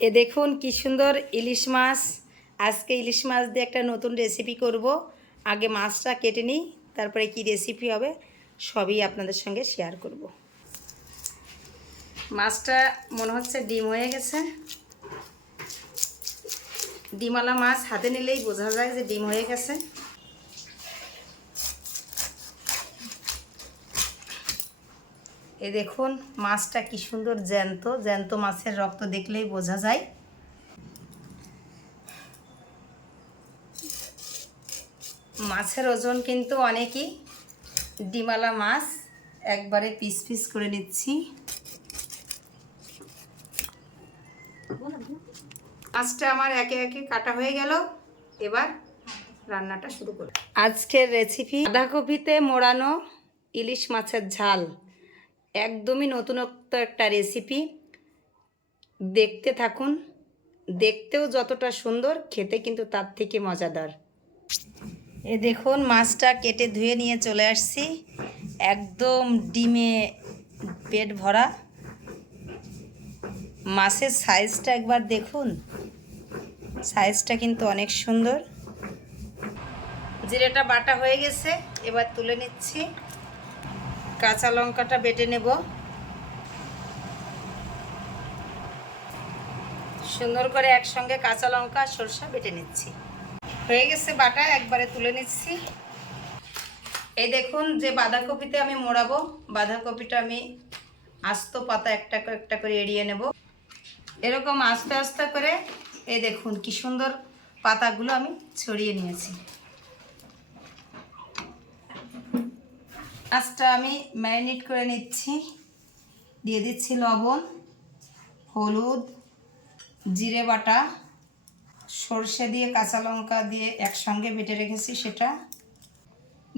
এ দেখুন কি সুন্দর ইলিশ মাছ। আজকে ইলিশ মাছ দিয়ে একটা নতুন রেসিপি করব। আগে মাছটা কেটে নিই, তারপরে কি রেসিপি হবে সবই আপনাদের সঙ্গে শেয়ার করব। মাছটা মনে হচ্ছে ডিম হয়ে গেছে। ডিমওয়ালা মাছ হাতে নিলেই বোঝা যায় যে ডিম হয়ে গেছে। এ দেখুন মাছটা কি সুন্দর জ্যান্ত জ্যান্ত মাছের রক্ত দেখলেই বোঝা যায়। মাছের ওজন কিন্তু অনেকই। ডিমওয়ালা মাছ একবারে পিস পিস করে নিচ্ছি। মাছটা আমার একে একে কাটা হয়ে গেল। এবার রান্নাটা শুরু করব। আজকের রেসিপি বাঁধাকপিতে মোড়ানো ইলিশ মাছের ঝাল। একদমই নতুনত্ব একটা রেসিপি। দেখতে থাকুন। দেখতেও যতটা সুন্দর, খেতে কিন্তু তার থেকে মজাদার। এ দেখুন মাছটা কেটে ধুয়ে নিয়ে চলে আসছি। একদম ডিমে পেট ভরা। মাছের সাইজটা একবার দেখুন, সাইজটা কিন্তু অনেক সুন্দর। জিরেটা বাটা হয়ে গেছে, এবার তুলে নিচ্ছি। কাঁচা লঙ্কাটা বেটে নেব। সুন্দর করে একসঙ্গে কাঁচা লঙ্কা সরষা বেটে নিচ্ছি। হয়ে গেছে বাটা, একবারে তুলে নিচ্ছি। এই দেখুন যে বাঁধাকপিতে আমি মোড়াবো, বাঁধাকপিটা আমি আস্ত পাতা একটা একটা করে এড়িয়ে নেব। এরকম আস্তে আস্তে করে এই দেখুন কি সুন্দর পাতাগুলো আমি ছড়িয়ে নিয়েছি। মাছটা আমি ম্যারিনেট করে নিচ্ছি। দিয়ে দিচ্ছি লবণ, হলুদ, জিরে বাটা, সরষে দিয়ে কাঁচা লঙ্কা দিয়ে একসঙ্গে বেটে রেখেছি সেটা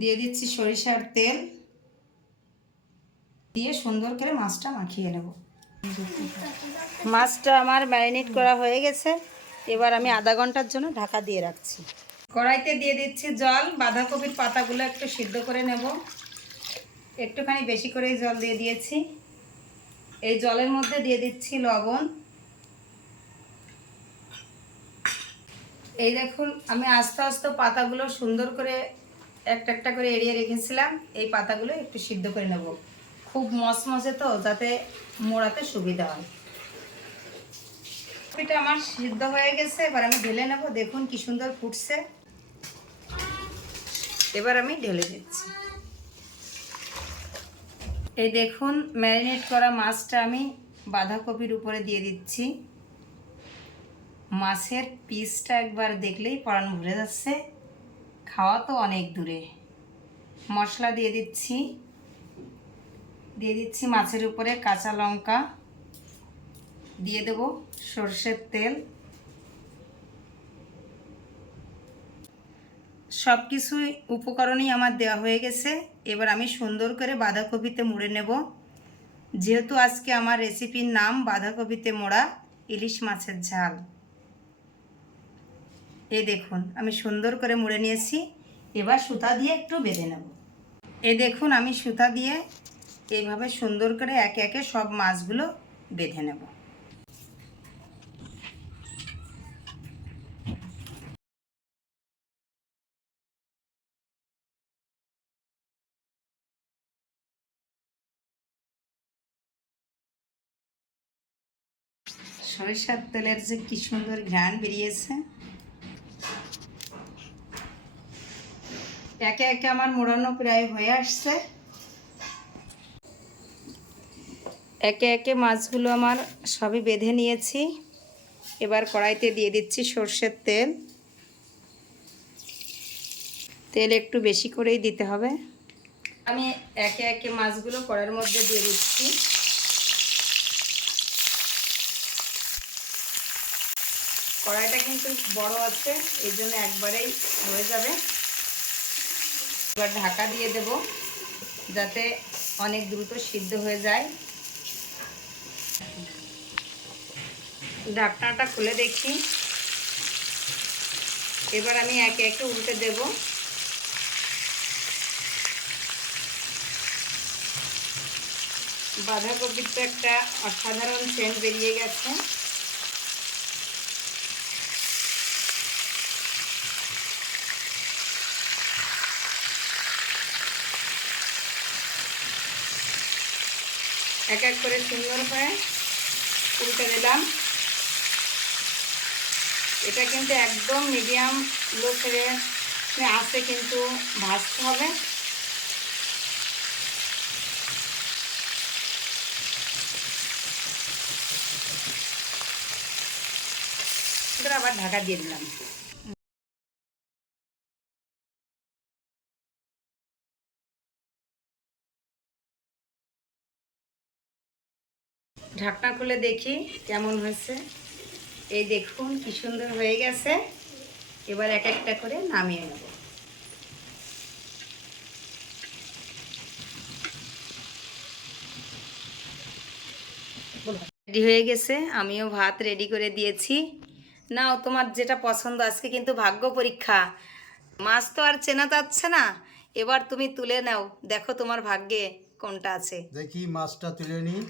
দিয়ে দিচ্ছি। সরিষার তেল দিয়ে সুন্দর করে মাছটা মাখিয়ে নেব। মাছটা আমার ম্যারিনেট করা হয়ে গেছে। এবার আমি আধা ঘন্টার জন্য ঢাকা দিয়ে রাখছি। কড়াইতে দিয়ে দিচ্ছি জল। বাঁধাকপির পাতাগুলো একটু সিদ্ধ করে নেব। একটুখানি বেশি করেই জল দিয়ে দিয়েছি। এই জলের মধ্যে দিয়ে দিচ্ছি লবণ। এই দেখুন আমি আস্তে আস্তে পাতাগুলো সুন্দর করে একটা একটা করে এড়িয়ে রেখেছিলাম। এই পাতাগুলো একটু সিদ্ধ করে নেব। খুব মচমচে তো, যাতে মোড়াতে সুবিধা হয়। কপিটা আমার সিদ্ধ হয়ে গেছে, এবার আমি ঢেলে নেব। দেখুন কি সুন্দর ফুটছে। এবার আমি ঢেলে দিচ্ছি। এই দেখুন ম্যারিনেট করা মাছটা আমি বাঁধাকপির উপরে দিয়ে দিচ্ছি। মাছের পিসটা একবার দেখলেই পরাণ ভরে যাচ্ছে। খাওয়া তো অনেক দূরে। মশলা দিয়ে দিচ্ছি। মাছের উপরে কাঁচা লঙ্কা, দিয়ে দেব সর্ষের তেল। সব কিছুই উপকরণই আমার দেওয়া হয়ে গেছে। এবার আমি সুন্দর করে বাঁধাকপিতে মুড়ে নেব। যেহেতু আজকে আমার রেসিপির নাম বাঁধাকপিতে মোড়া ইলিশ মাছের ঝাল। এই দেখুন আমি সুন্দর করে মুড়ে নিয়েছি। এবার সুতা দিয়ে একটু বেঁধে নেব। এই দেখুন আমি সুতা দিয়ে এইভাবে সুন্দর করে একে একে সব মাছগুলো বেঁধে নেব। সরিষার তেলের যে কি সুন্দর ঘ্রাণ বেরিয়েছে। একে একে আমার মোড়ানো প্রায় হয়ে আসছে। একে একে মাছগুলো আমার সবই বেঁধে নিয়েছি। এবার কড়াইতে দিয়ে দিচ্ছি সর্ষের তেল। তেল একটু বেশি করেই দিতে হবে। আমি একে একে মাছগুলো কড়াইয়ের মধ্যে দিয়ে দিচ্ছি। কড়াইটা কিন্তু বড় আছে, এই জন্য একবারেই হয়ে যাবে। এবার ঢাকা দিয়ে দেব, যাতে অনেক দ্রুত সিদ্ধ হয়ে যায়। ঢাকনাটা খুলে দেখি। এবার আমি একে একে উল্টে দেব। বাঁধাকপির তো একটা অসাধারণ সেন্ট বেরিয়ে গেছে। এক এক করে সুন্দর করে উল্টে দিলাম। এটা কিন্তু একদম মিডিয়াম লো ফ্লেমে আঁচে কিন্তু ভাজতে হবে। আবার ঢাকা দিয়ে দিলাম। ঢাকনা খুলে দেখি কেমন হয়েছে। এই দেখুন কি সুন্দর হয়ে গেছে। এবার এক একটা করে নামিয়ে নেব। রেডি হয়ে গেছে, আমিও ভাত রেডি করে দিয়েছি। নাও তোমার যেটা পছন্দ। আজকে কিন্তু ভাগ্য পরীক্ষা, মাছ তো আর চেনা যাচ্ছে না। এবার তুমি তুলে নাও, দেখো তোমার ভাগ্যে কোনটা আছে। দেখি মাছটা তুলে নিই।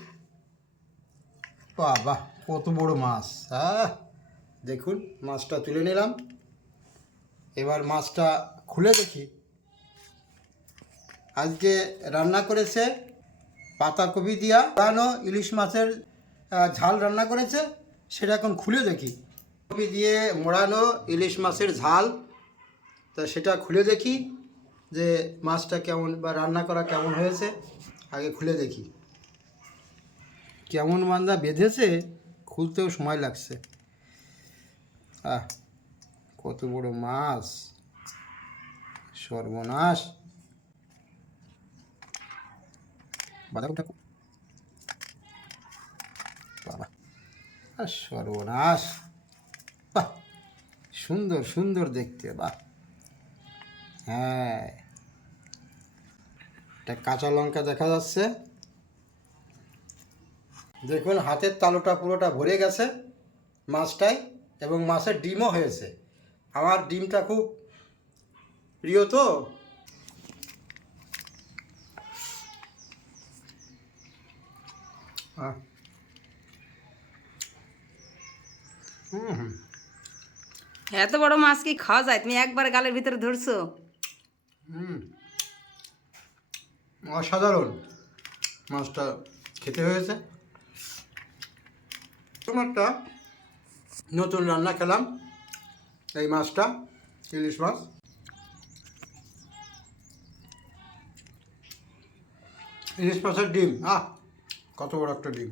বাহ, কত বড় মাছ! দেখুন মাছটা তুলে নিলাম। এবার মাছটা খুলে দেখি। আজকে রান্না করেছে পাতাকপি দিয়া মোড়ানো ইলিশ মাছের ঝাল রান্না করেছে, সেটা এখন খুলে দেখি। কপি দিয়ে মোড়ানো ইলিশ মাছের ঝাল, তা সেটা খুলে দেখি যে মাছটা কেমন বা রান্না করা কেমন হয়েছে। আগে খুলে দেখি কেমন বান্দা বেঁধেছে, খুলতেও সময় লাগছে। কত বড় মাছ! সর্বনাশ! বাঁধাকপিটা বাবা, সর্বনাশ! বাহ, সুন্দর সুন্দর দেখতে, বাহ। হ্যাঁ, একটা কাঁচা লঙ্কা দেখা যাচ্ছে। দেখুন হাতের তালুটা পুরোটা ভরে গেছে মাছটায়, এবং মাছের ডিমও হয়েছে। আমার ডিমটা খুব প্রিয় তো। এত বড় মাছ কি খাওয়া যায়? তুমি একবার গালের ভিতরে ধরছো। অসাধারণ মাছটা খেতে হয়েছে। একটা নতুন রান্না খেলাম, এই মাছটা, ইলিশ মাছ। ইলিশ মাছের ডিম, কত বড় একটা ডিম!